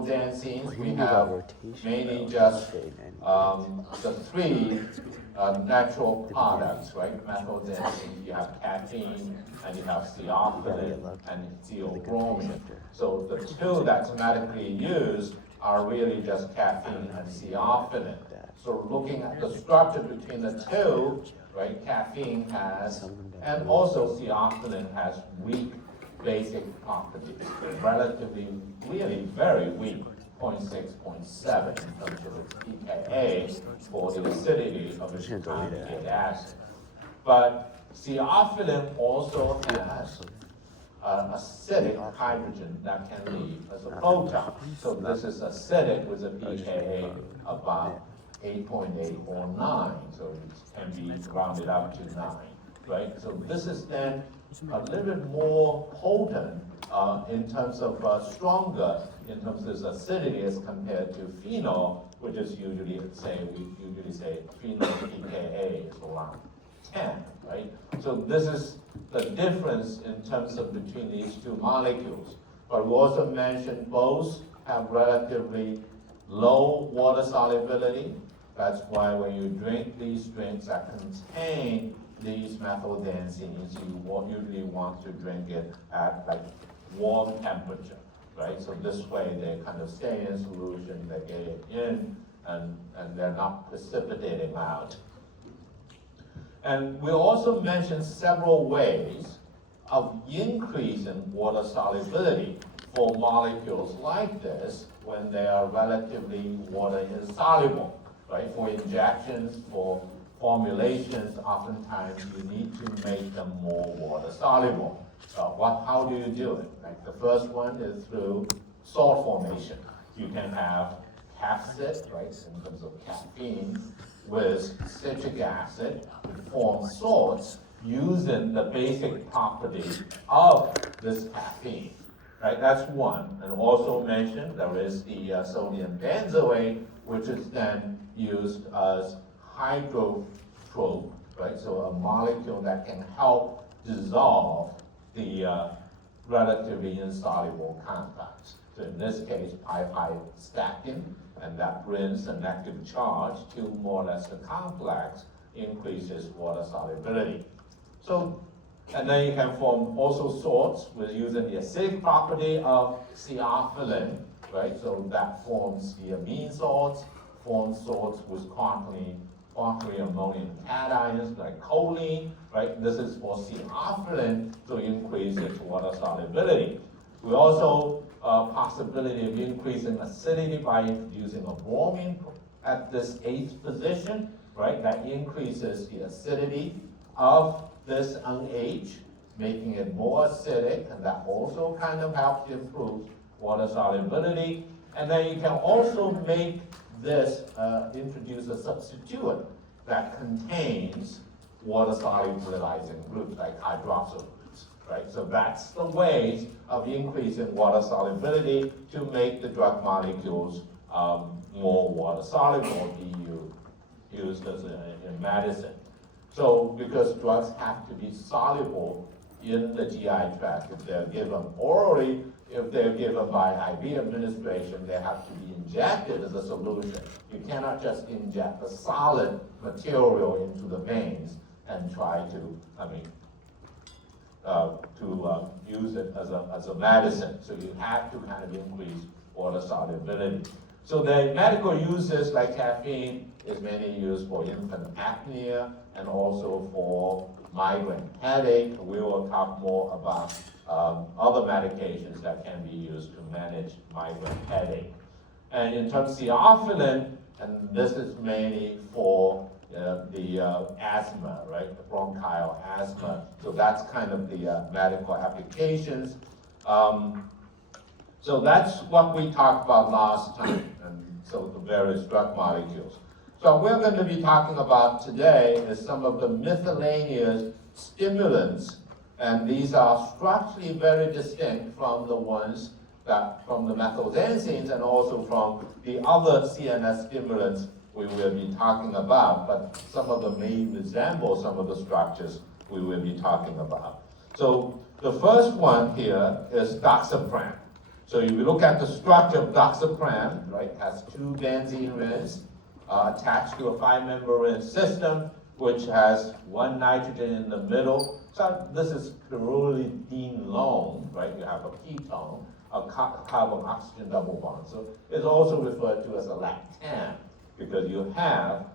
Dancing, we have mainly just the three natural products, right? Methyl-dancing, you have caffeine, and you have theophylline and theobromine. So the two that's medically used are really just caffeine and theophylline. So looking at the structure between the two, right, caffeine has, and also theophylline has weak basic properties, relatively, really very weak, 0.6, 0.7 in terms of its pKa for the acidity of its conjugate acid. But theophylline also has an acidic hydrogen that can leave as a proton. So this is acidic with a pKa about 8.8 or 9, so it can be rounded up to 9, right? So this is then a little bit more potent in terms of stronger in terms of its acidity as compared to phenol, which is usually say phenol pKa is around 10, right? So this is the difference in terms of between these two molecules. But we also mentioned both have relatively low water solubility. That's why when you drink these drinks that contain these methyl-dancines, you usually want to drink it at like warm temperature, right? So this way they kind of stay in solution, they get it in, and they're not precipitating out. And we also mentioned several ways of increasing water solubility for molecules like this when they are relatively water insoluble, right? For injections, for formulations, oftentimes you need to make them more water soluble. How do you do it? Like the first one is through salt formation. You can have capsid, right, in terms of caffeine, with citric acid to form salts using the basic properties of this caffeine, right? That's one. And also mentioned there is the sodium benzoate, which is then used as hydrotrope, right? So a molecule that can help dissolve the relatively insoluble compounds. So in this case, pi-pi stacking, and that brings a negative charge to more or less the complex, increases water solubility. So, and then you can form also salts with using the acidic property of theophylline, right? So that forms the amine salts, forms salts with quaternary ammonium cations like choline, right? This is for theophylline to increase its water solubility. We also possibility of increasing acidity by introducing a bromine at this 8th position, right? That increases the acidity of this NH, making it more acidic, and that also kind of helps improve water solubility. And then you can also make this, introduce a substituent that contains water solubilizing groups like hydroxyl groups, right? So that's the ways of increasing water solubility to make the drug molecules more water soluble, be used as in medicine. So because drugs have to be soluble in the GI tract, if they're given orally, if they're given by IV administration, they have to be injected as a solution. You cannot just inject a solid material into the veins and try to, use it as a medicine. So you have to kind of increase water solubility. So the medical uses like caffeine is mainly used for infant apnea and also for migraine headache. We will talk more about other medications that can be used to manage migraine headache. And in terms of theophylline, and this is mainly for the asthma, right, the bronchial asthma. So that's kind of the medical applications. So that's what we talked about last time, and so the various drug molecules. So what we're going to be talking about today is some of the miscellaneous stimulants, and these are structurally very distinct from the ones that, from the methyl-dancines and also from the other CNS stimulants we will be talking about, but some of them may resemble some of the structures we will be talking about. So the first one here is doxapran. So if you look at the structure of doxapram, right, it has two benzene rings attached to a 5-member ring system, which has one nitrogen in the middle. So this is pyridine lone, right? You have a ketone, a carbon-oxygen double bond. So it's also referred to as a lactam because you have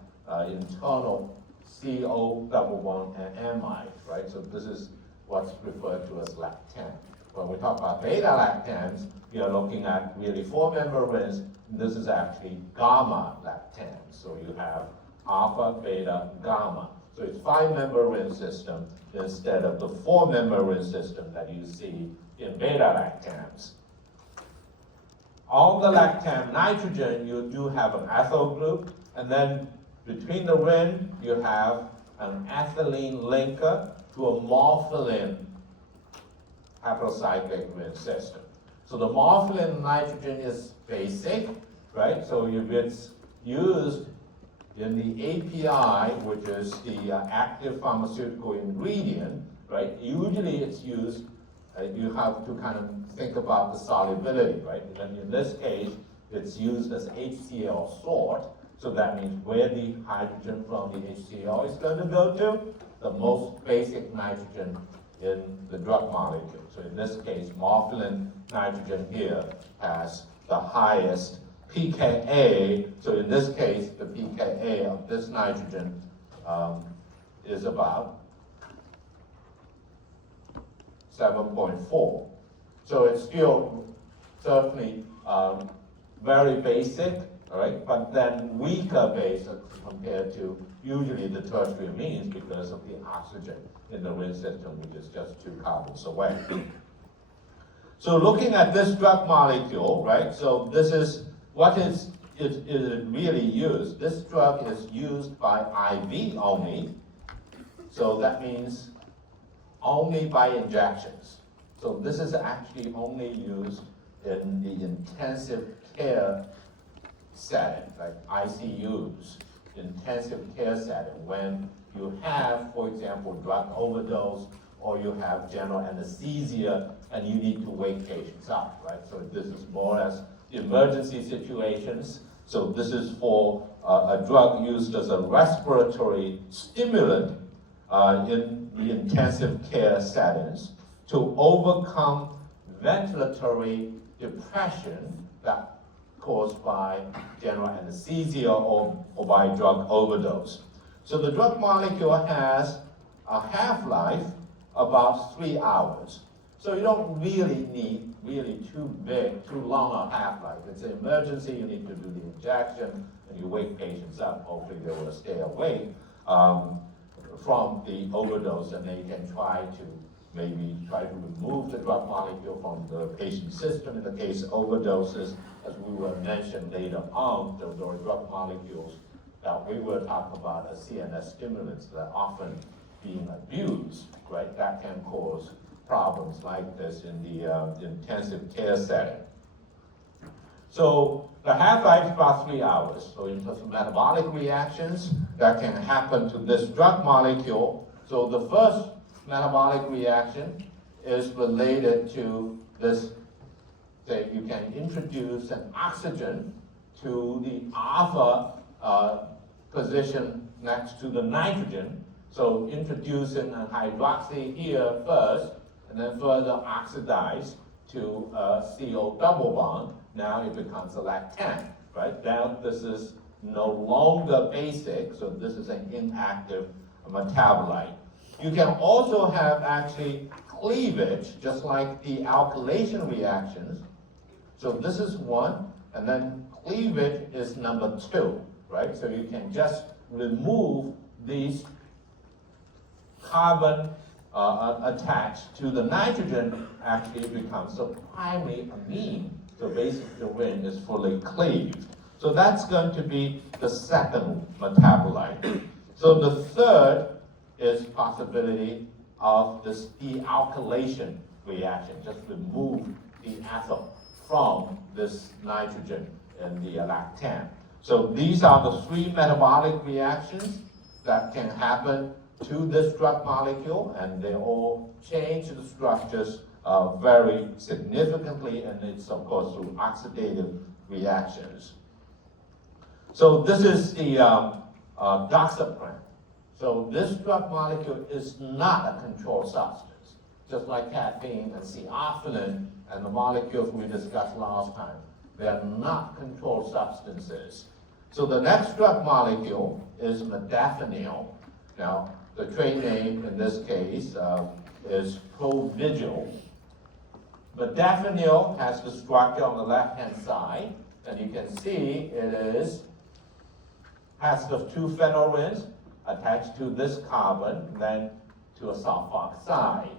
internal CO double bond and amide, right? So this is what's referred to as lactam. When we talk about beta-lactams, we are looking at really 4-member rings. This is actually gamma-lactam. So you have alpha, beta, gamma. So it's 5-member ring system instead of the 4-member ring system that you see in beta-lactams. On the lactam nitrogen, you do have an ethyl group, and then between the ring, you have an ethylene linker to a morpholin heterocyclic ring system. So the morpholin nitrogen is basic, right? So if it's used in the API, which is the active pharmaceutical ingredient, right? Usually it's used, you have to kind of think about the solubility, right? And in this case, it's used as HCl salt. So that means where the hydrogen from the HCl is going to go to, the most basic nitrogen in the drug molecule. So in this case, morpholin nitrogen here has the highest pKa. So in this case, the pKa of this nitrogen is about 7.4. So it's still certainly very basic, all right, but then weaker base compared to usually the tertiary amines because of the oxygen in the ring system, which is just 2 carbons away. So looking at this drug molecule, right, so this is what is it really used. This drug is used by IV only, so that means only by injections. So this is actually only used in the intensive care setting, like ICUs, intensive care setting, when you have, for example, drug overdose, or you have general anesthesia, and you need to wake patients up, right? So this is more as emergency situations. So this is for a drug used as a respiratory stimulant in the intensive care settings to overcome ventilatory depression that caused by general anesthesia or by drug overdose. So the drug molecule has a half-life about 3 hours. So you don't really need too long a half-life. It's an emergency, you need to do the injection, and you wake patients up, hopefully they will stay awake from the overdose, and they can try to remove the drug molecule from the patient's system in the case of overdoses. As we will mention later on, there are drug molecules that we will talk about as CNS stimulants that are often being abused, right? That can cause problems like this in the intensive care setting. So the half-life is about 3 hours. So in terms of metabolic reactions that can happen to this drug molecule, so the first metabolic reaction is related to this, say you can introduce an oxygen to the alpha position next to the nitrogen. So introducing a hydroxy here first, and then further oxidize to a CO double bond. Now it becomes a lactam, right? Now this is no longer basic, so this is an inactive metabolite. You can also have actually cleavage, just like the alkylation reactions. So this is one, and then cleavage is number 2, right? So you can just remove these carbon attached to the nitrogen, actually it becomes a primary amine. So basically the ring is fully cleaved. So that's going to be the second metabolite. So the third is possibility of this dealkylation reaction, just remove the ethyl from this nitrogen in the lactam. So these are the 3 metabolic reactions that can happen to this drug molecule, and they all change the structures very significantly, and it's of course through oxidative reactions. So this is the doxapran. So this drug molecule is not a controlled substance, just like caffeine and theophylline and the molecules we discussed last time. They are not controlled substances. So the next drug molecule is modafinil. Now, the trade name in this case is Provigil. Modafinil has the structure on the left-hand side, and you can see it has the two phenyl rings attached to this carbon, then to a sulfoxide.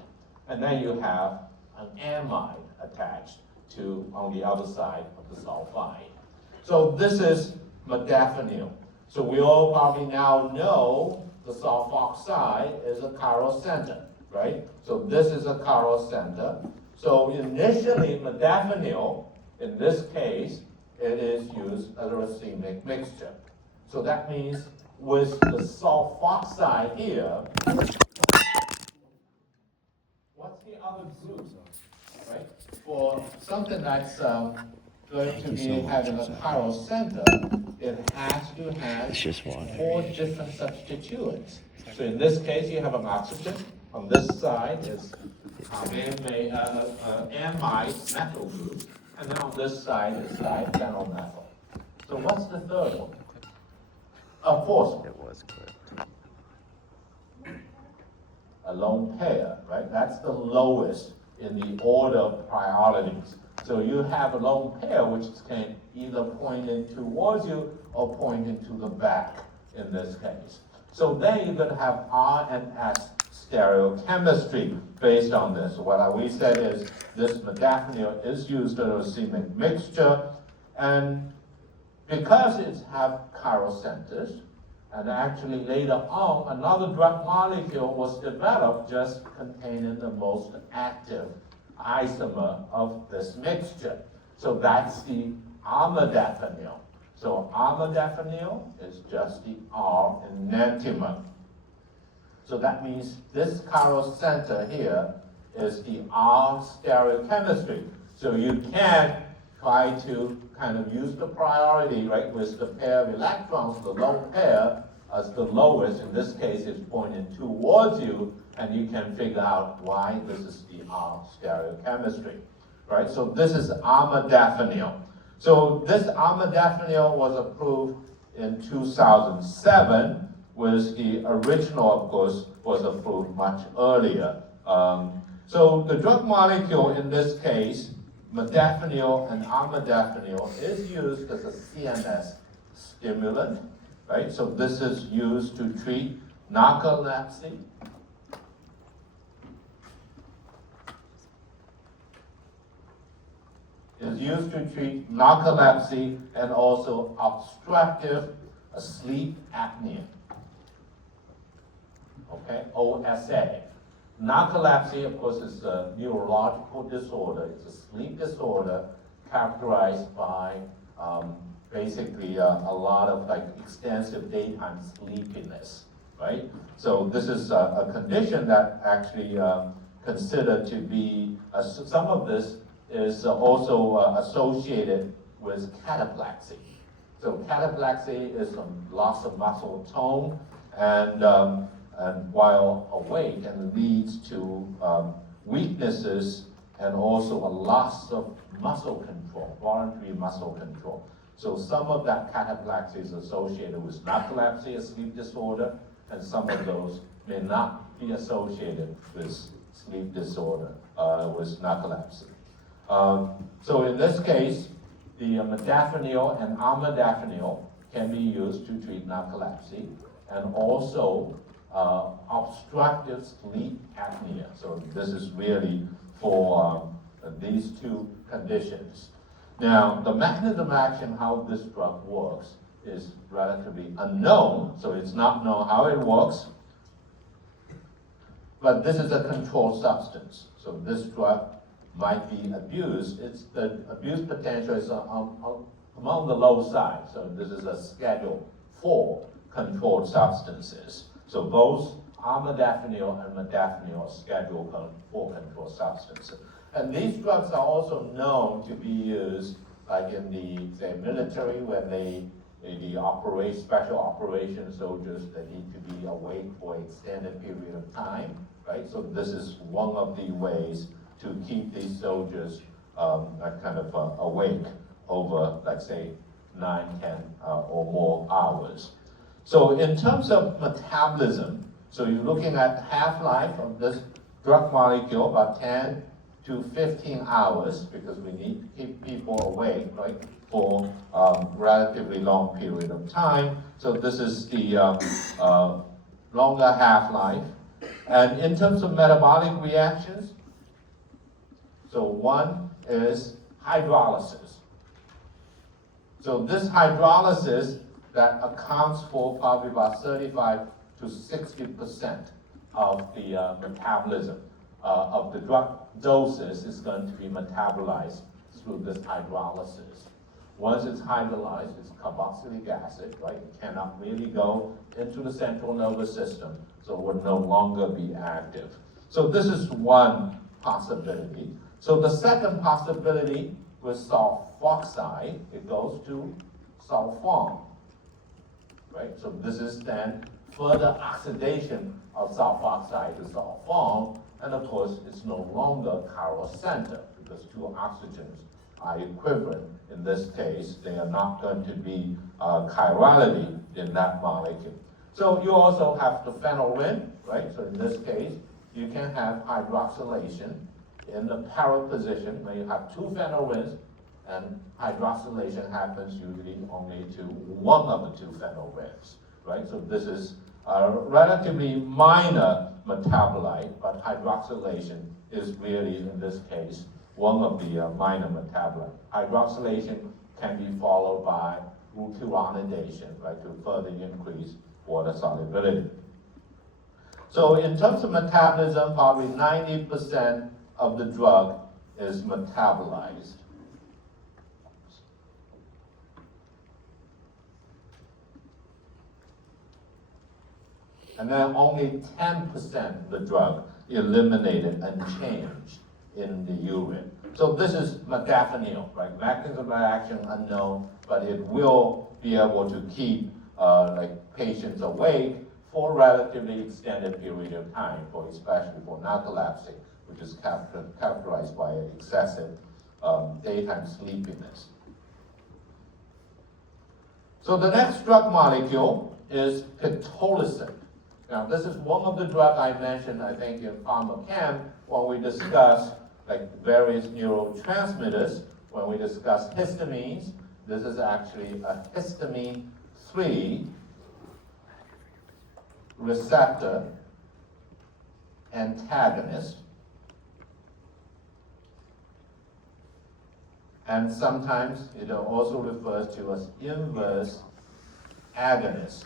And then you have an amide attached to on the other side of the sulfide. So this is modafinil. So we all probably now know the sulfoxide is a chiral center, right? So this is a chiral center. So initially, modafinil, in this case, it is used as a racemic mixture. So that means with the sulfoxide here, what's the other group, right? For something that's going to be having a chiral center, it has to have 4 different substituents. So in this case, you have an oxygen. On this side is amide methyl group, and then on this side is diphenyl methyl. So what's the third one? Fourth one. It was correct. A lone pair, right? That's the lowest in the order of priorities. So you have a lone pair which can either point in towards you or point into the back in this case. So then you're going to have R and S stereochemistry based on this. What we said is this modafinil is used as a racemic mixture, and because it have chiral centers, and actually later on another drug molecule was developed just containing the most active isomer of this mixture. So that's the armodafinil. So armodafinil is just the R enantiomer. So that means this chiral center here is the R stereochemistry. So you can try to kind of use the priority, right, with the pair of electrons, the lone pair, as the lowest. In this case, it's pointing towards you, and you can figure out why this is the R stereochemistry, right? So this is armodafinil. So this armodafinil was approved in 2007, whereas the original, of course, was approved much earlier. So the drug molecule in this case, modafinil and armodafinil, is used as a CNS stimulant, right? So this is used to treat narcolepsy. Is used to treat narcolepsy and also obstructive sleep apnea. Okay, OSA. Narcolepsy, of course, is a neurological disorder. It's a sleep disorder characterized by basically a lot of extensive daytime sleepiness, right? So this is a condition that actually considered to be, some of this is also associated with cataplexy. So cataplexy is a loss of muscle tone, and while awake, and leads to weaknesses and also a loss of muscle control, voluntary muscle control. So some of that cataplexy is associated with narcolepsy, a sleep disorder, and some of those may not be associated with sleep disorder, with narcolepsy. So in this case, the modafinil and armodafinil can be used to treat narcolepsy and also obstructive sleep apnea. So this is really for these two conditions. Now, the mechanism of action, how this drug works, is relatively unknown, so it's not known how it works. But this is a controlled substance, so this drug might be abused. The abuse potential is among the low side, so this is a Schedule 4 controlled substances. So both armodafinil and modafinil are Schedule 4 controlled substances. And these drugs are also known to be used like in the, say, military, when the special operations soldiers that need to be awake for an extended period of time, right? So this is one of the ways to keep these soldiers awake over, let's say, 9, 10 or more hours. So in terms of metabolism, so you're looking at half-life of this drug molecule, about 10 to 15 hours, because we need to keep people awake, right, for relatively long period of time. So this is the longer half-life. And in terms of metabolic reactions, so one is hydrolysis. So this hydrolysis that accounts for probably about 35 to 60% of the metabolism of the drug doses is going to be metabolized through this hydrolysis. Once it's hydrolyzed, it's carboxylic acid, right? It cannot really go into the central nervous system, so it would no longer be active. So this is one possibility. So the second possibility with sulfoxide, it goes to sulfone, right? So this is then further oxidation of sulfoxide to sulfone, and of course it's no longer chiral center because two oxygens are equivalent. In this case, they are not going to be chirality in that molecule. So you also have the phenyl ring, right? So in this case, you can have hydroxylation in the para position where you have two phenyl rings, and hydroxylation happens usually only to one of the two phenyl rings, right? So this is a relatively minor metabolite, but hydroxylation is really, in this case, one of the minor metabolites. Hydroxylation can be followed by glucuronidation, right, to further increase water solubility. So in terms of metabolism, probably 90% of the drug is metabolized. And then only 10% of the drug eliminated and changed in the urine. So this is modafinil, right? Mechanism of action unknown, but it will be able to keep patients awake for a relatively extended period of time, especially for narcolepsy, which is characterized by excessive daytime sleepiness. So the next drug molecule is pitolisant. Now, this is one of the drugs I mentioned, I think, in pharmachem when we discuss various neurotransmitters. When we discuss histamines, this is actually a histamine 3 receptor antagonist. And sometimes it also refers to as inverse agonist.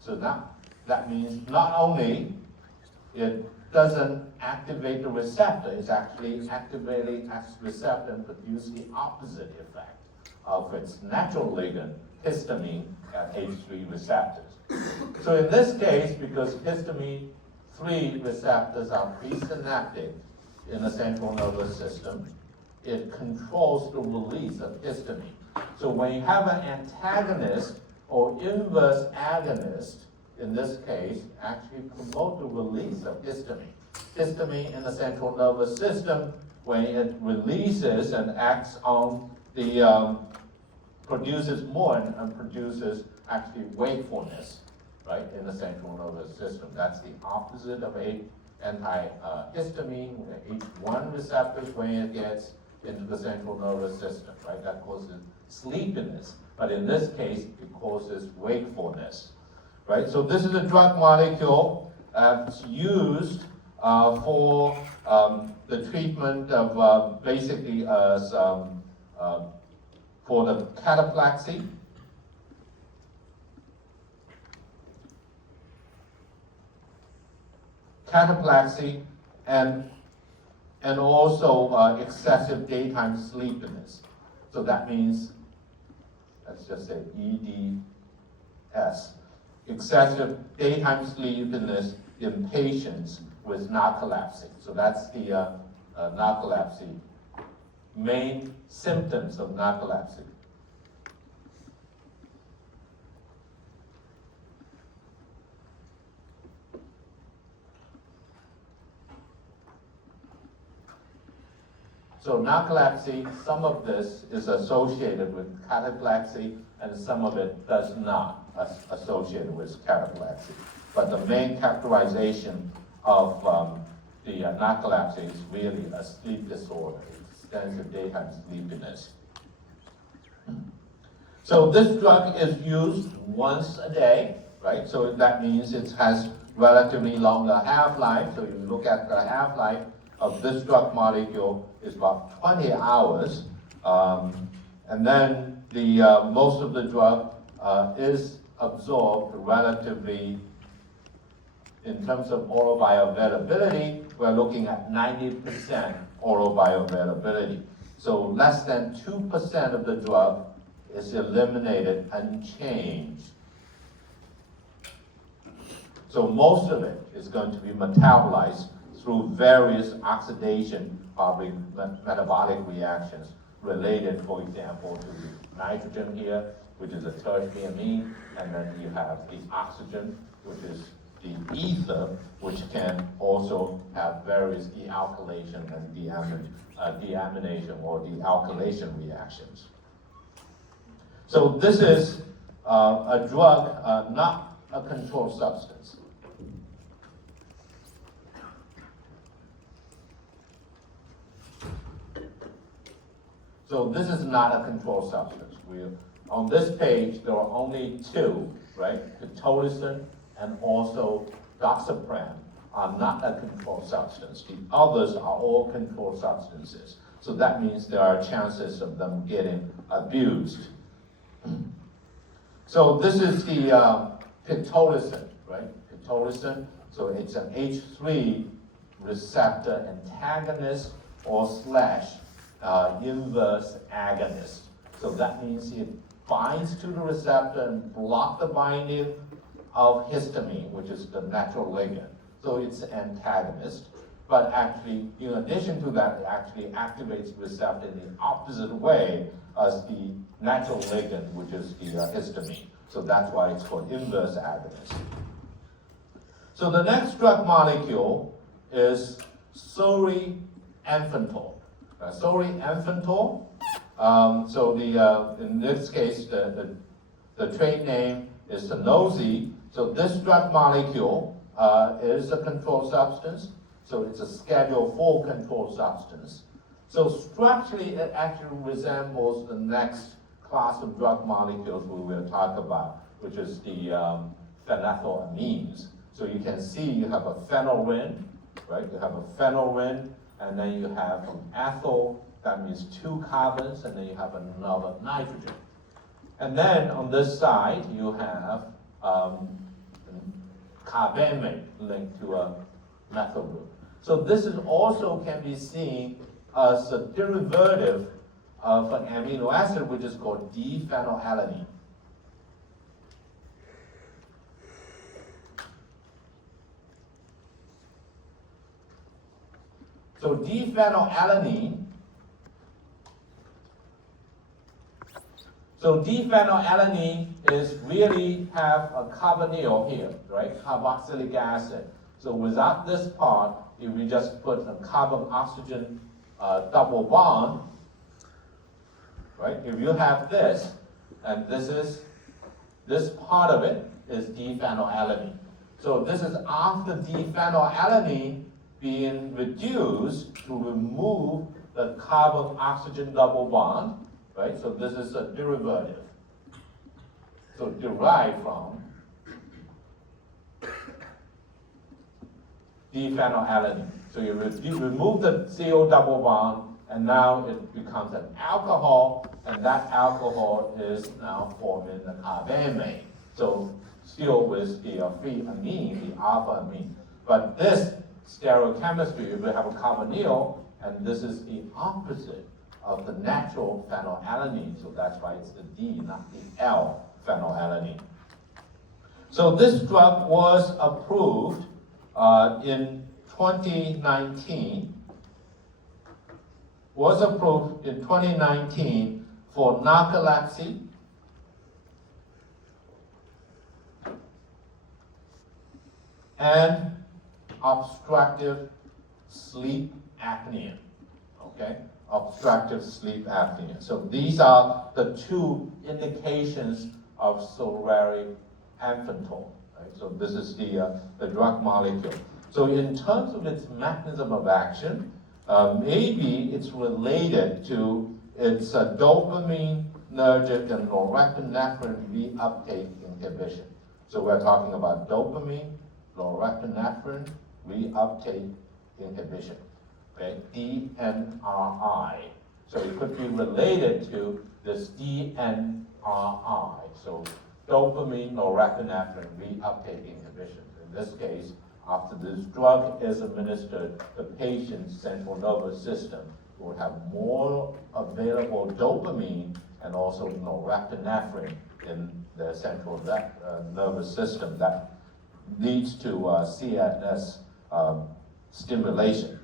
So that means not only it doesn't activate the receptor, it's actually activating the receptor and produce the opposite effect of its natural ligand, histamine at H3 receptors. So in this case, because histamine 3 receptors are presynaptic in the central nervous system, it controls the release of histamine. So when you have an antagonist or inverse agonist, in this case, actually promote the release of histamine. Histamine in the central nervous system, when it releases and acts on the, produces more and produces actually wakefulness, right, in the central nervous system. That's the opposite of antihistamine, H1 receptors, when it gets into the central nervous system, right? That causes sleepiness, but in this case, it causes wakefulness, right? So this is a drug molecule that's used for the treatment of basically as for the cataplexy. Cataplexy and also excessive daytime sleepiness. So that means, let's just say EDS, excessive daytime sleepiness in patients with narcolepsy. So that's the narcolepsy. Main symptoms of narcolepsy. So narcolepsy, some of this is associated with cataplexy, and some of it does not associated with cataplexy. But the main characterization of the narcolepsy is really a sleep disorder, extensive daytime sleepiness. So this drug is used once a day, right? So that means it has relatively longer half-life. So you look at the half-life of this drug molecule is about 20 hours. And then the most of the drug is absorbed relatively, in terms of oral bioavailability, we're looking at 90% oral bioavailability. So less than 2% of the drug is eliminated unchanged. So most of it is going to be metabolized through various oxidation, probably metabolic reactions related, for example, to the nitrogen here, which is a tertiary amine, and then you have the oxygen, which is the ether, which can also have various dealkylation and deamination or dealkylation reactions. So this is a drug, not a controlled substance. So this is not a controlled substance. On this page, there are only two, right? Pitolisant and also doxapram are not a controlled substance. The others are all controlled substances. So that means there are chances of them getting abused. So this is the pitolisant, right? Pitolisant, so it's an H3 receptor antagonist or slash inverse agonist. So that means it binds to the receptor and blocks the binding of histamine, which is the natural ligand. So it's an antagonist, but actually, in addition to that, it actually activates the receptor in the opposite way as the natural ligand, which is the histamine. So that's why it's called inverse agonist. So the next drug molecule is solriamfetol. Solriamfetol. So in this case, the trade name is Sunosi. So this drug molecule is a controlled substance. So it's a Schedule 4 controlled substance. So structurally, it actually resembles the next class of drug molecules we will talk about, which is the phenethylamines. So you can see you have a phenyl ring, right? You have a phenyl ring, and then you have an ethyl, that means 2 carbons, and then you have another nitrogen. And then on this side, you have carbamate linked to a methyl group. So this is also can be seen as a derivative of an amino acid, which is called D-phenylalanine. So D-phenylalanine. So D-phenylalanine is really have a carbonyl here, right? Carboxylic acid. So without this part, if we just put a carbon-oxygen double bond, right? If you have this, and this part of it is D-phenylalanine. So this is after D-phenylalanine being reduced to remove the carbon-oxygen double bond, right? So this is a derivative. So derived from D-phenylalanine. So you remove the CO double bond, and now it becomes an alcohol, and that alcohol is now forming the carbamate. So still with the free amine, the alpha amine. But this stereochemistry, we have a carbonyl, and this is the opposite of the natural phenylalanine. So that's why it's the D, not the L phenylalanine. So this drug was approved in 2019. was approved in 2019 for narcolepsy, and obstructive sleep apnea, okay? Obstructive sleep apnea. So these are the two indications of solriamfetol, right? So this is the drug molecule. So in terms of its mechanism of action, maybe it's related to its dopaminergic and norepinephrine reuptake inhibition. So we're talking about dopamine, norepinephrine reuptake inhibition, okay? DNRI. So it could be related to this DNRI. So dopamine, norepinephrine reuptake inhibition. In this case, after this drug is administered, the patient's central nervous system will have more available dopamine and also norepinephrine in the central nervous system that leads to CNS stimulation.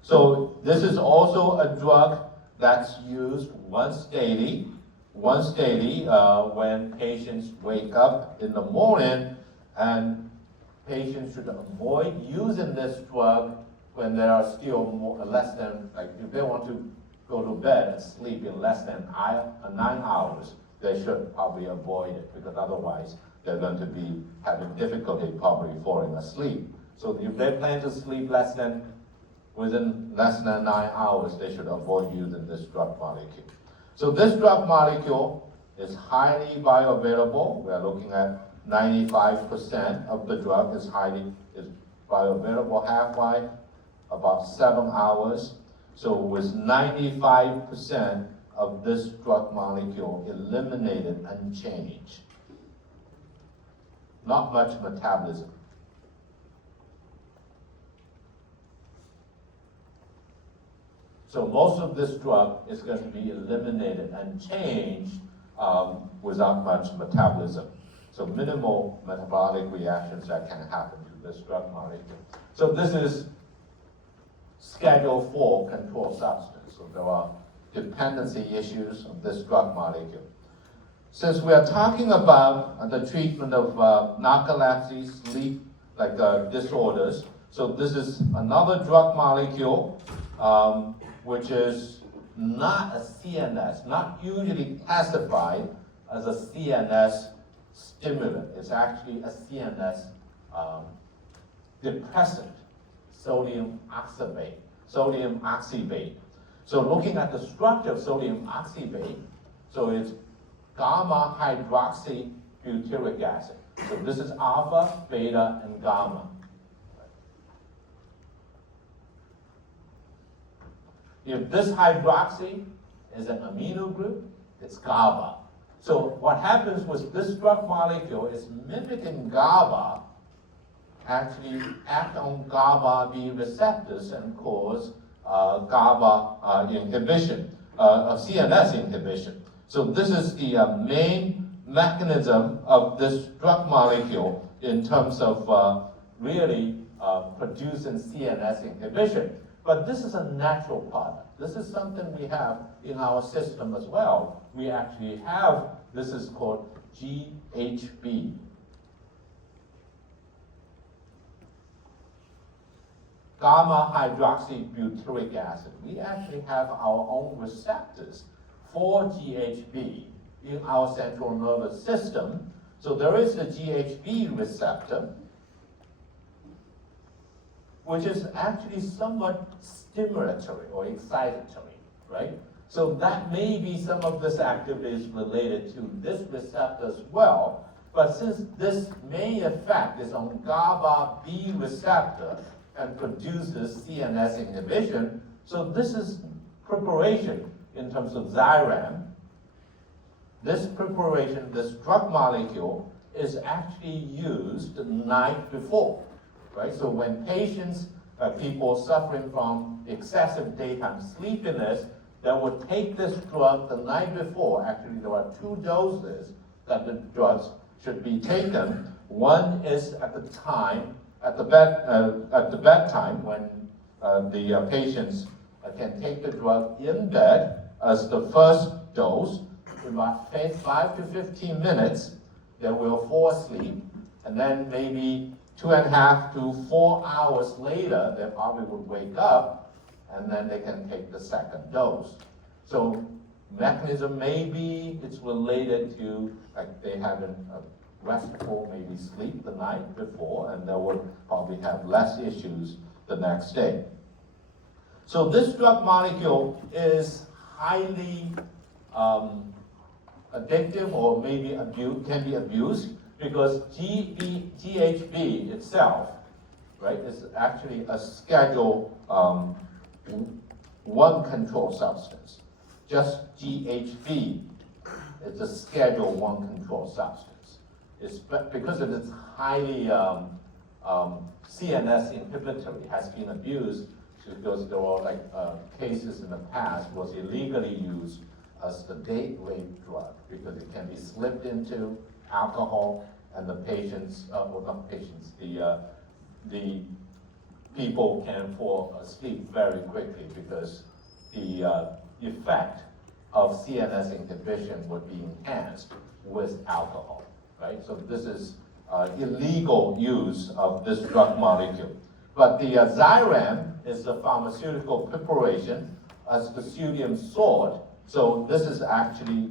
So this is also a drug that's used once daily when patients wake up in the morning, and patients should avoid using this drug when they are still less than, like if they want to go to bed and sleep in less than 9 hours, they should probably avoid it, because otherwise they're going to be having difficulty probably falling asleep. So if they plan to sleep within less than 9 hours, they should avoid using this drug molecule. So this drug molecule is highly bioavailable. We're looking at 95% of the drug is bioavailable, half-life about 7 hours. So with 95% of this drug molecule eliminated unchanged. Not much metabolism. So most of this drug is going to be eliminated and changed without much metabolism. So minimal metabolic reactions that can happen to this drug molecule. So this is Schedule 4 controlled substance. So there are dependency issues of this drug molecule. Since we are talking about the treatment of narcolepsy, sleep disorders, so this is another drug molecule which is not a CNS, not usually classified as a CNS stimulant. It's actually a CNS depressant, sodium oxybate. So looking at the structure of sodium oxybate, so it's gamma hydroxybutyric acid. So this is alpha, beta, and gamma. If this hydroxy is an amino group, it's GABA. So what happens with this drug molecule is mimicking GABA, actually act on GABA B receptors and cause GABA inhibition, CNS inhibition. So this is the main mechanism of this drug molecule in terms of really producing CNS inhibition. But this is a natural product. This is something we have in our system as well. We actually have, this is called GHB. Gamma hydroxybutyric acid. We actually have our own receptors for GHB in our central nervous system. So there is a GHB receptor, which is actually somewhat stimulatory or excitatory, right? So that may be some of this activity is related to this receptor as well. But since this main effect is on GABA B receptor and produces CNS inhibition, so this is preparation in terms of Xyrem. This preparation, this drug molecule, is actually used the night before. Right? So when patients, people suffering from excessive daytime sleepiness, they would take this drug the night before. Actually, there are 2 doses that the drugs should be taken. One is at the bedtime when the patients can take the drug in bed as the first dose. In about 5 to 15 minutes, they will fall asleep, and then maybe 2.5 to 4 hours later, they probably would wake up, and then they can take the second dose. So mechanism, maybe it's related to, like, they haven't restful, maybe sleep the night before, and they will probably have less issues the next day. So this drug molecule is highly addictive, or maybe can be abused, because GHB itself, right, is actually a Schedule 1 controlled substance. Just GHB is a Schedule 1 controlled substance. It's because it is highly CNS inhibitory, has been abused because there were cases in the past was illegally used as the date rape drug, because it can be slipped into alcohol, and the patients, not patients, the people can fall asleep very quickly because the effect of CNS inhibition would be enhanced with alcohol, right? So this is illegal use of this drug molecule. But the Xyrem is the pharmaceutical preparation as the sodium salt. So this is actually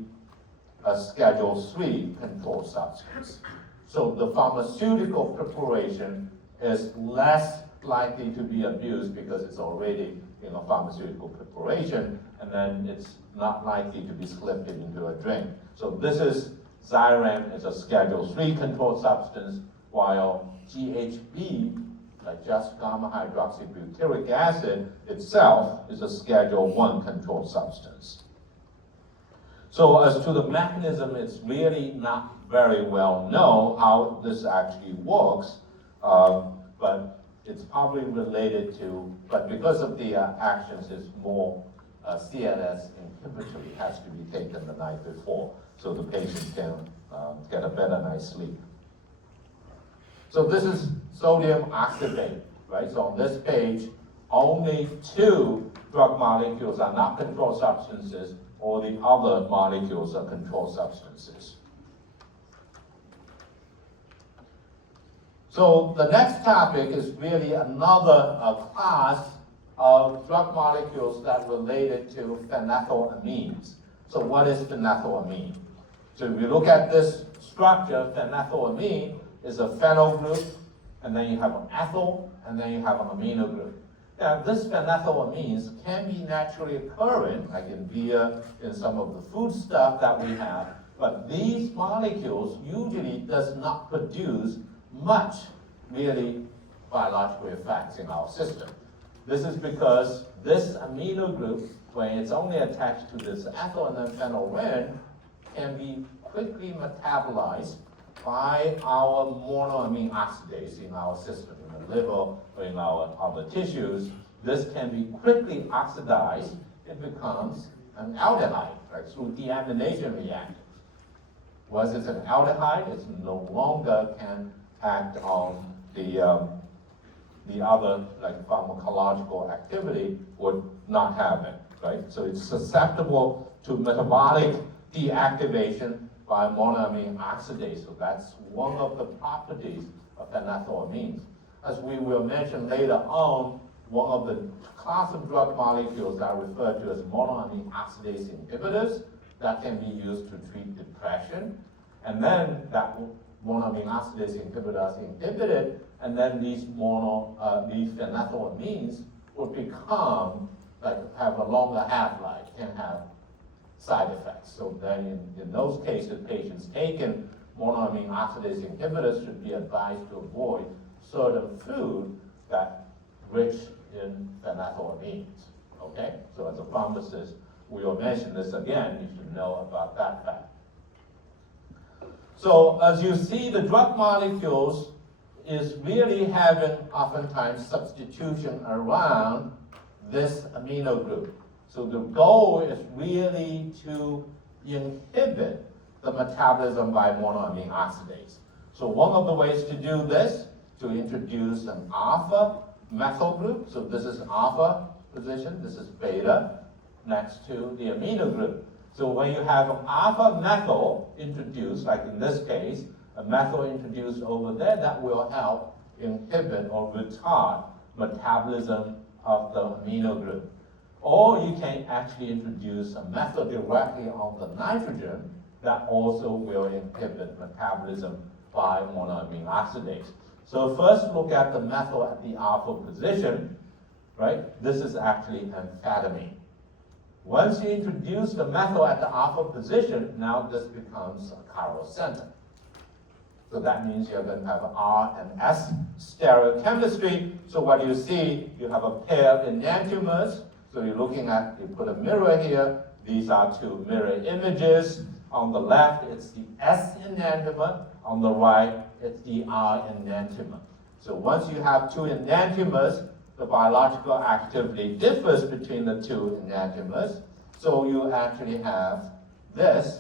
a Schedule 3 controlled substance. So the pharmaceutical preparation is less likely to be abused because it's already in a pharmaceutical preparation, and then it's not likely to be slipped into a drink. So this is Xyrem is a Schedule 3 controlled substance, while GHB, like just gamma hydroxybutyric acid itself, is a Schedule 1 controlled substance. So as to the mechanism, it's really not very well known how this actually works, but it's probably related to, but because of the actions, it's more CNS inhibitory, has to be taken the night before, so the patient can get a better night's sleep. So this is sodium oxybate, right? So on this page, only 2 drug molecules are not controlled substances, or the other molecules are controlled substances. So the next topic is really another class of drug molecules that related to phenethylamines. So what is phenethylamine? So if you look at this structure, phenethylamine is a phenyl group, and then you have an ethyl, and then you have an amino group. Now, this phenethylamines can be naturally occurring, like in beer, in some of the food stuff that we have, but these molecules usually does not produce much really biological effects in our system. This is because this amino group, when it's only attached to this ethyl and then phenyl ring, can be quickly metabolized by our monoamine oxidase in our system, in the liver or in our other tissues. This can be quickly oxidized. It becomes an aldehyde, right, through deamination reactions. Once it's an aldehyde, it no longer can act on the other, like pharmacological activity, would not have it, right? So it's susceptible to metabolic deactivation by monoamine oxidase. So that's one of the properties of phenethylamines. As we will mention later on, one of the class of drug molecules that are referred to as monoamine oxidase inhibitors that can be used to treat depression. And then that monoamine oxidase inhibitors inhibited, and then these phenethylamines would become, have a longer half-life, can have side effects. So then in those cases, patients taking monoamine oxidase inhibitors should be advised to avoid certain food that rich in phenethylamines, okay? So as a pharmacist, we will mention this again, you should know about that fact. So as you see, the drug molecules is really having oftentimes substitution around this amino group. So the goal is really to inhibit the metabolism by monoamine oxidase. So one of the ways to do this, to introduce an alpha methyl group. So this is alpha position, this is beta, next to the amino group. So when you have an alpha methyl introduced, like in this case, a methyl introduced over there, that will help inhibit or retard metabolism of the amino group. Or you can actually introduce a methyl directly on the nitrogen that also will inhibit metabolism by monoamine oxidase. So first look at the methyl at the alpha position, right? This is actually amphetamine. Once you introduce the methyl at the alpha position, now this becomes a chiral center. So that means you're going to have R and S stereochemistry. So what you see, you have a pair of enantiomers. So you're looking at, you put a mirror here. These are two mirror images. On the left, it's the S enantiomer. On the right, it's the R enantiomer. So once you have two enantiomers, the biological activity differs between the two enantiomers. So you actually have this.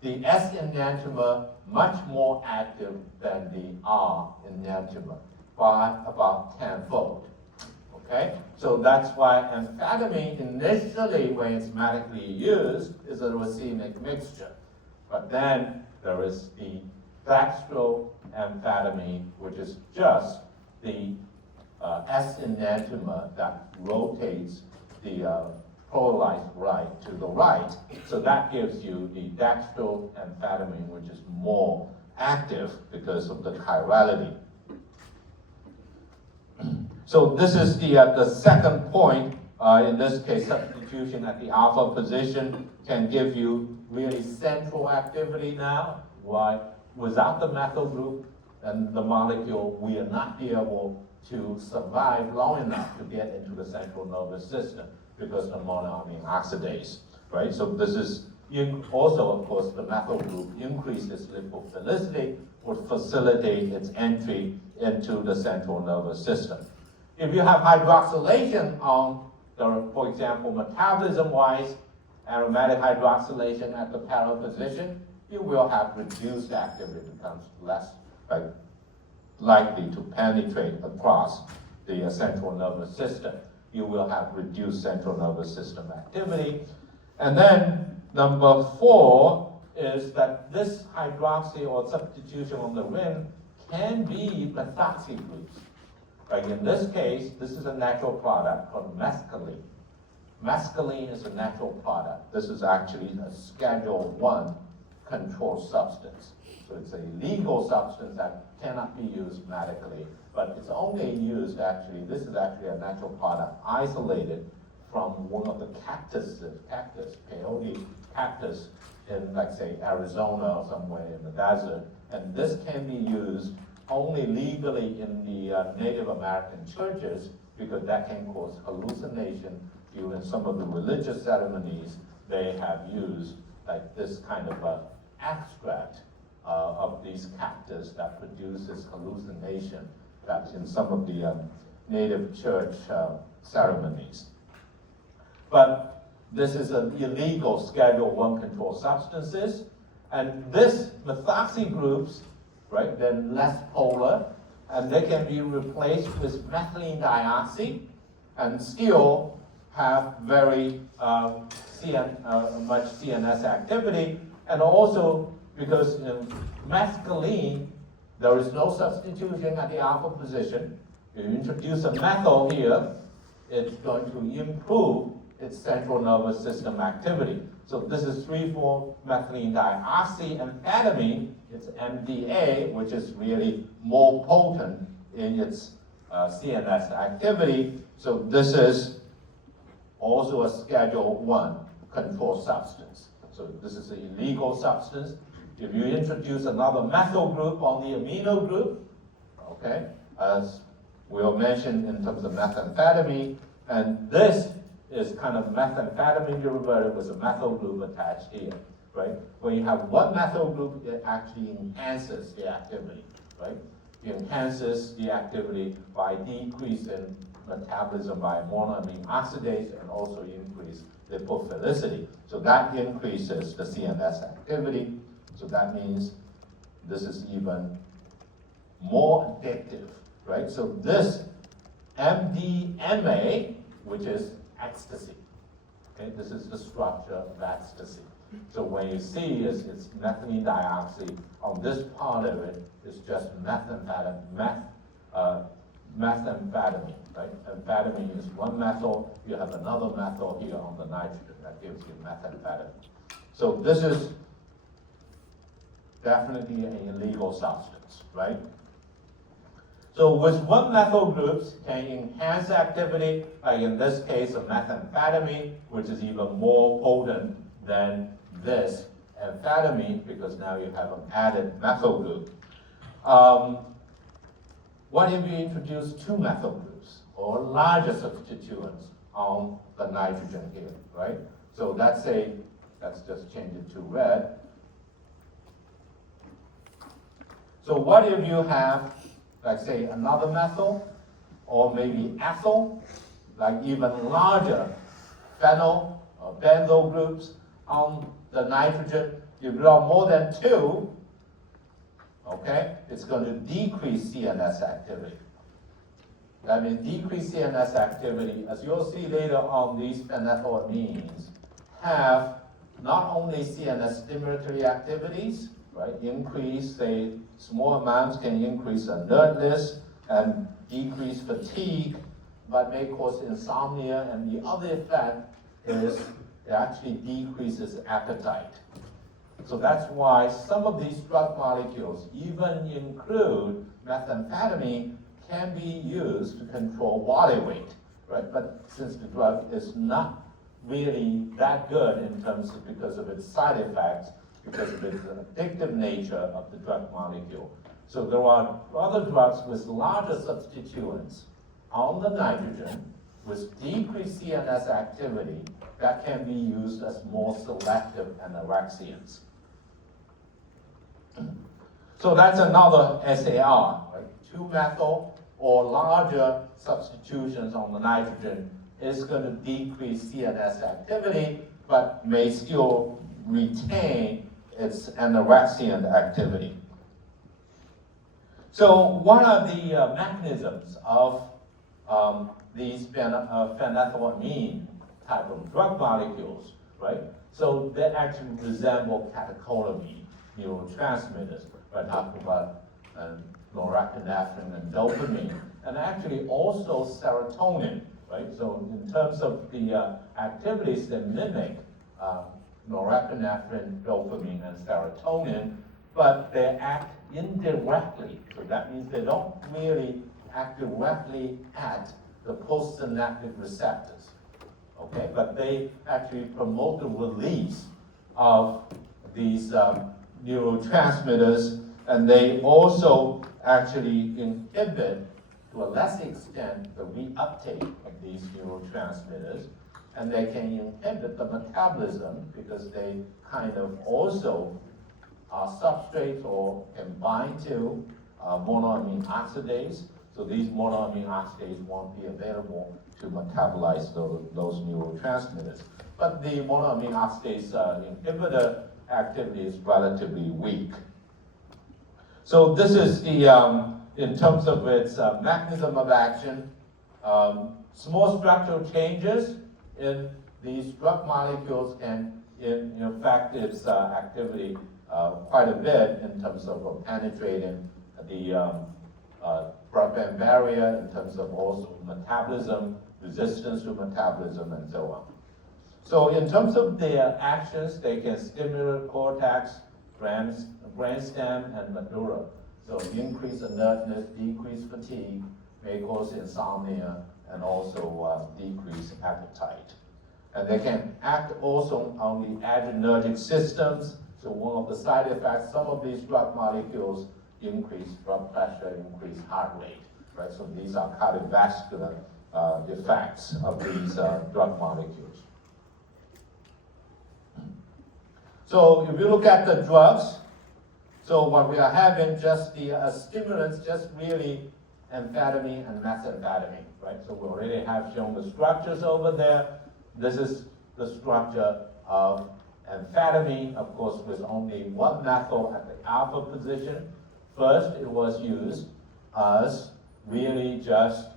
The S enantiomer much more active than the R enantiomer by about 10-fold. Okay? So that's why amphetamine initially, when it's medically used, is a racemic mixture. But then there is the dextroamphetamine, which is just the S enantiomer that rotates the polarized right to the right. So that gives you the dextroamphetamine, which is more active because of the chirality. So this is the second point. In this case, substitution at the alpha position can give you really central activity now. Why? Without the methyl group and the molecule, we will not be able to survive long enough to get into the central nervous system because of the monoamine oxidase, right? So this is also, of course, the methyl group increases lipophilicity, would facilitate its entry into the central nervous system. If you have hydroxylation on the, for example, metabolism-wise, aromatic hydroxylation at the para position, you will have reduced activity, becomes less likely to penetrate across the central nervous system. You will have reduced central nervous system activity. And then number 4 is that this hydroxy or substitution on the rim can be methoxy groups. Like in this case, this is a natural product called mescaline. Mescaline is a natural product. This is actually a Schedule 1 controlled substance. So it's a legal substance that cannot be used medically, but it's only used actually, this is actually a natural product isolated from one of the cactus, peyote cactus in, like say, Arizona or somewhere in the desert. And this can be used only legally in the Native American churches because that can cause hallucination. During some of the religious ceremonies, they have used like this kind of extract of these cactus that produces hallucination. That's in some of the native church ceremonies. But this is an illegal Schedule 1 controlled substances, and this methoxy groups, right, they're less polar, and they can be replaced with methylene dioxide, and still have very much CNS activity, and also because in mescaline, there is no substitution at the alpha position. You introduce a methyl here, it's going to improve its central nervous system activity. So this is 3,4-methylene dioxyamphetamine. It's MDA, which is really more potent in its CNS activity. So this is also a Schedule 1 controlled substance. So this is an illegal substance. If you introduce another methyl group on the amino group, okay, as we'll mention in terms of methamphetamine, and this is kind of methamphetamine derivative with a methyl group attached here, right? When you have one methyl group, it actually enhances the activity, right? It enhances the activity by decreasing metabolism by monoamine oxidase and also increase lipophilicity. So that increases the CNS activity. So that means this is even more addictive right? So this MDMA, which is ecstasy, okay? This is the structure of ecstasy. So when you see it's methylene dioxide, on this part of it, it's just methamphetamine, right? Amphetamine is one methyl, you have another methyl here on the nitrogen, that gives you methamphetamine. So this is definitely an illegal substance, right? So with one methyl groups can enhance activity, like in this case of methamphetamine, which is even more potent than this amphetamine, because now you have an added methyl group. What if you introduce two methyl groups or larger substituents on the nitrogen here, right? So let's just change it to red. So what if you have, like say, another methyl, or maybe ethyl, like even larger phenyl or benzyl groups on the nitrogen? If you have more than two, okay, it's going to decrease CNS activity. That means decreased CNS activity, as you'll see later on, these phenethylamines have not only CNS stimulatory activities, right? Increase, say, small amounts can increase alertness and decrease fatigue, but may cause insomnia, and the other effect is it actually decreases appetite. So that's why some of these drug molecules, even include methamphetamine, can be used to control body weight, right? But since the drug is not really that good in terms of, because of its side effects, because of its addictive nature of the drug molecule. So there are other drugs with larger substituents on the nitrogen with decreased CNS activity that can be used as more selective anorexians. So that's another SAR, right? 2-methyl or larger substitutions on the nitrogen is going to decrease CNS activity, but may still retain its anorexian activity. So what are the mechanisms of these phenethylamine type of drug molecules, right? So they actually resemble catecholamine neurotransmitters. We're talking about norepinephrine and dopamine, and actually also serotonin, right? So in terms of the activities that mimic norepinephrine, dopamine, and serotonin, but they act indirectly. So that means they don't really act directly at the postsynaptic receptors, okay? But they actually promote the release of these neurotransmitters, and they also actually inhibit, to a less extent, the reuptake of these neurotransmitters, and they can inhibit the metabolism because they kind of also are substrates or can bind to monoamine oxidase. So these monoamine oxidase won't be available to metabolize those neurotransmitters. But the monoamine oxidase inhibitor activity is relatively weak. So this is the, in terms of its mechanism of action, small structural changes in these drug molecules can affect its activity quite a bit in terms of penetrating the blood-brain barrier, in terms of also metabolism, resistance to metabolism, and so on. So in terms of their actions, they can stimulate cortex, brainstem, and medulla. So increase alertness, decrease fatigue, may cause insomnia, and also decrease appetite. And they can act also on the adrenergic systems. So one of the side effects, some of these drug molecules increase blood pressure, increase heart rate, right? So these are cardiovascular effects of these drug molecules. So if you look at the drugs, so what we are having just the stimulants, just really amphetamine and methamphetamine, right? So we already have shown the structures over there. This is the structure of amphetamine, of course, with only one methyl at the alpha position. First, it was used as really just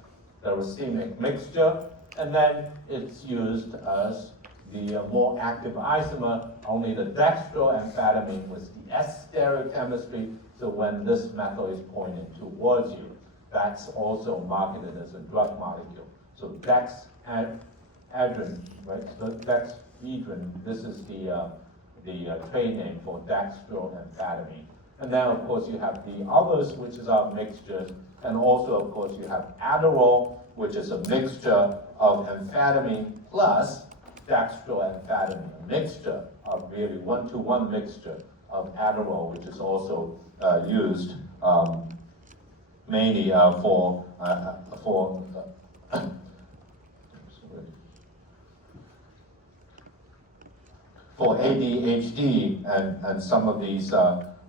the racemic mixture, and then it's used as the more active isomer, only the dextroamphetamine with the S stereochemistry, so when this methyl is pointing towards you, that's also marketed as a drug molecule. So dexedrine, right? So dexedrine, this is the trade name for dextroamphetamine. And then, of course, you have the others, which is our mixtures, and also, of course, you have Adderall, which is a mixture of amphetamine plus dextroamphetamine, a mixture of really one-to-one mixture of Adderall, which is also used mainly for ADHD and some of these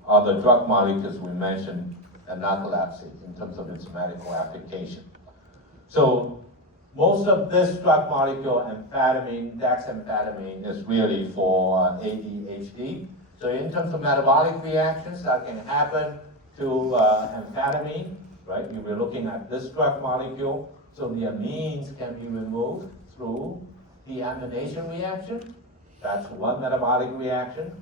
other drug molecules we mentioned, and narcolepsy in terms of its medical application. So most of this drug molecule, amphetamine, dexamphetamine, is really for ADHD. So in terms of metabolic reactions that can happen to amphetamine, right? You were looking at this drug molecule, so the amines can be removed through deamination reaction. That's one metabolic reaction.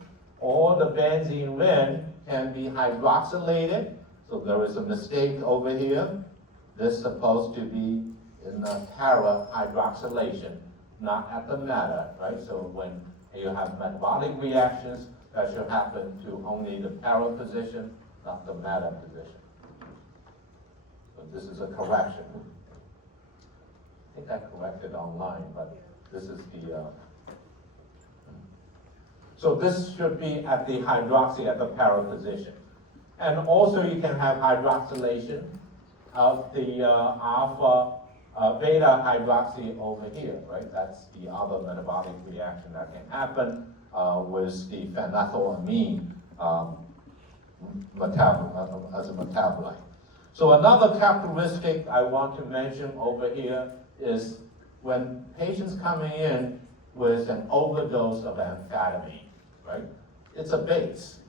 Or the benzene ring can be hydroxylated. So there is a mistake over here. This is supposed to be in the para hydroxylation, not at the meta, right? So when you have metabolic reactions, that should happen to only the para position, not the meta position. So this is a correction. I think I corrected online, but this is the, so this should be at the hydroxy at the para position. And also you can have hydroxylation of the alpha beta hydroxy over here, right? That's the other metabolic reaction that can happen with the phenethylamine as a metabolite. So another characteristic I want to mention over here is when patients coming in with an overdose of amphetamine, right? It's a base.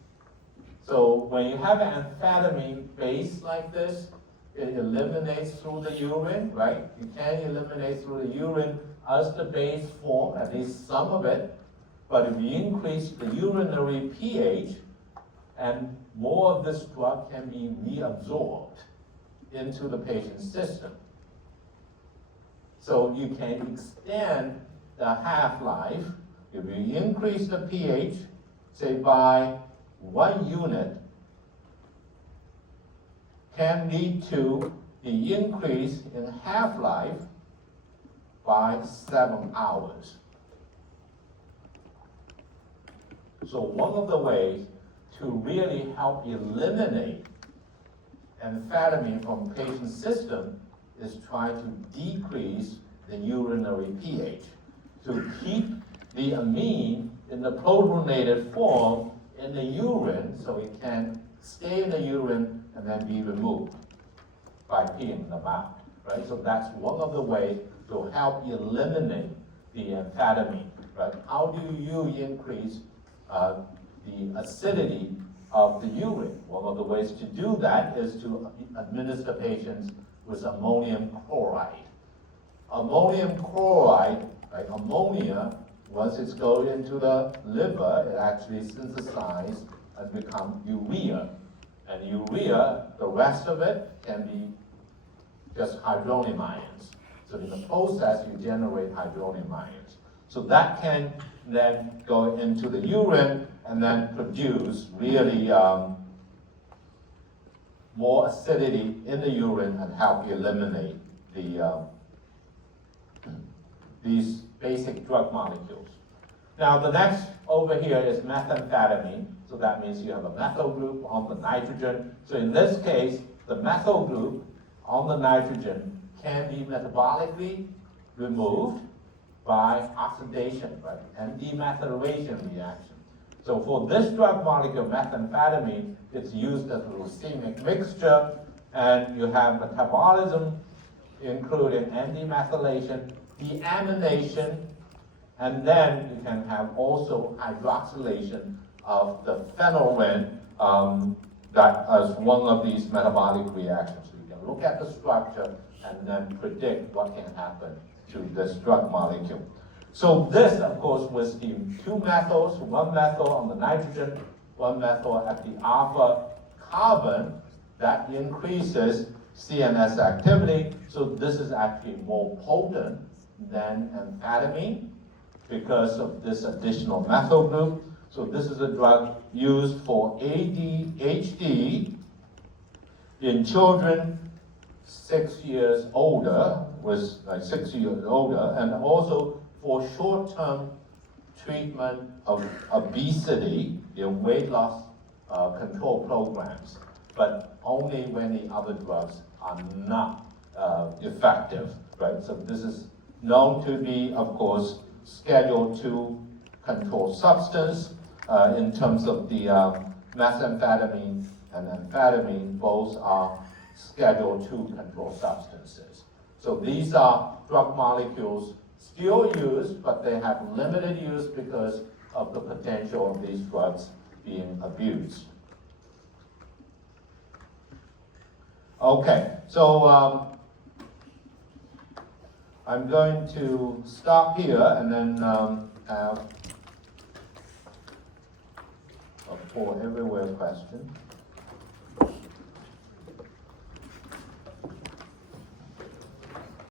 So when you have an amphetamine base like this, it eliminates through the urine, right? You can eliminate through the urine as the base form, at least some of it. But if you increase the urinary pH, and more of this drug can be reabsorbed into the patient's system. So you can extend the half-life. If you increase the pH, say by 1 unit, can lead to the increase in half-life by 7 hours. So one of the ways to really help eliminate amphetamine from the patient's system is try to decrease the urinary pH, to keep the amine in the protonated form in the urine so it can stay in the urine and then be removed by peeing them out, right? So that's one of the ways to help eliminate the amphetamine, right? How do you increase the acidity of the urine? One of the ways to do that is to administer patients with ammonium chloride. Ammonium chloride, like ammonia, once it's goes into the liver, it actually synthesizes and becomes urea. And urea, the rest of it can be just hydronium ions. So in the process, you generate hydronium ions. So that can then go into the urine and then produce really more acidity in the urine and help eliminate the these basic drug molecules. Now the next over here is methamphetamine. So that means you have a methyl group on the nitrogen. So in this case, the methyl group on the nitrogen can be metabolically removed by oxidation, right, and demethylation reaction. So for this drug molecule, methamphetamine, it's used as a racemic mixture, and you have metabolism, including demethylation, deamination, and then you can have also hydroxylation of the phenyl ring that as one of these metabolic reactions. So you can look at the structure and then predict what can happen to this drug molecule. So this, of course, was the two methyls, one methyl on the nitrogen, one methyl at the alpha carbon, that increases CNS activity. So this is actually more potent than amphetamine because of this additional methyl group. So this is a drug used for ADHD in children 6 years older, was like 6 years older, and also for short-term treatment of obesity in weight loss control programs, but only when the other drugs are not effective, right? So this is known to be, of course, Schedule II controlled substance in terms of the methamphetamine and amphetamine, both are Schedule II controlled substances. So these are drug molecules still used, but they have limited use because of the potential of these drugs being abused. Okay, so I'm going to stop here and then have a for everywhere question.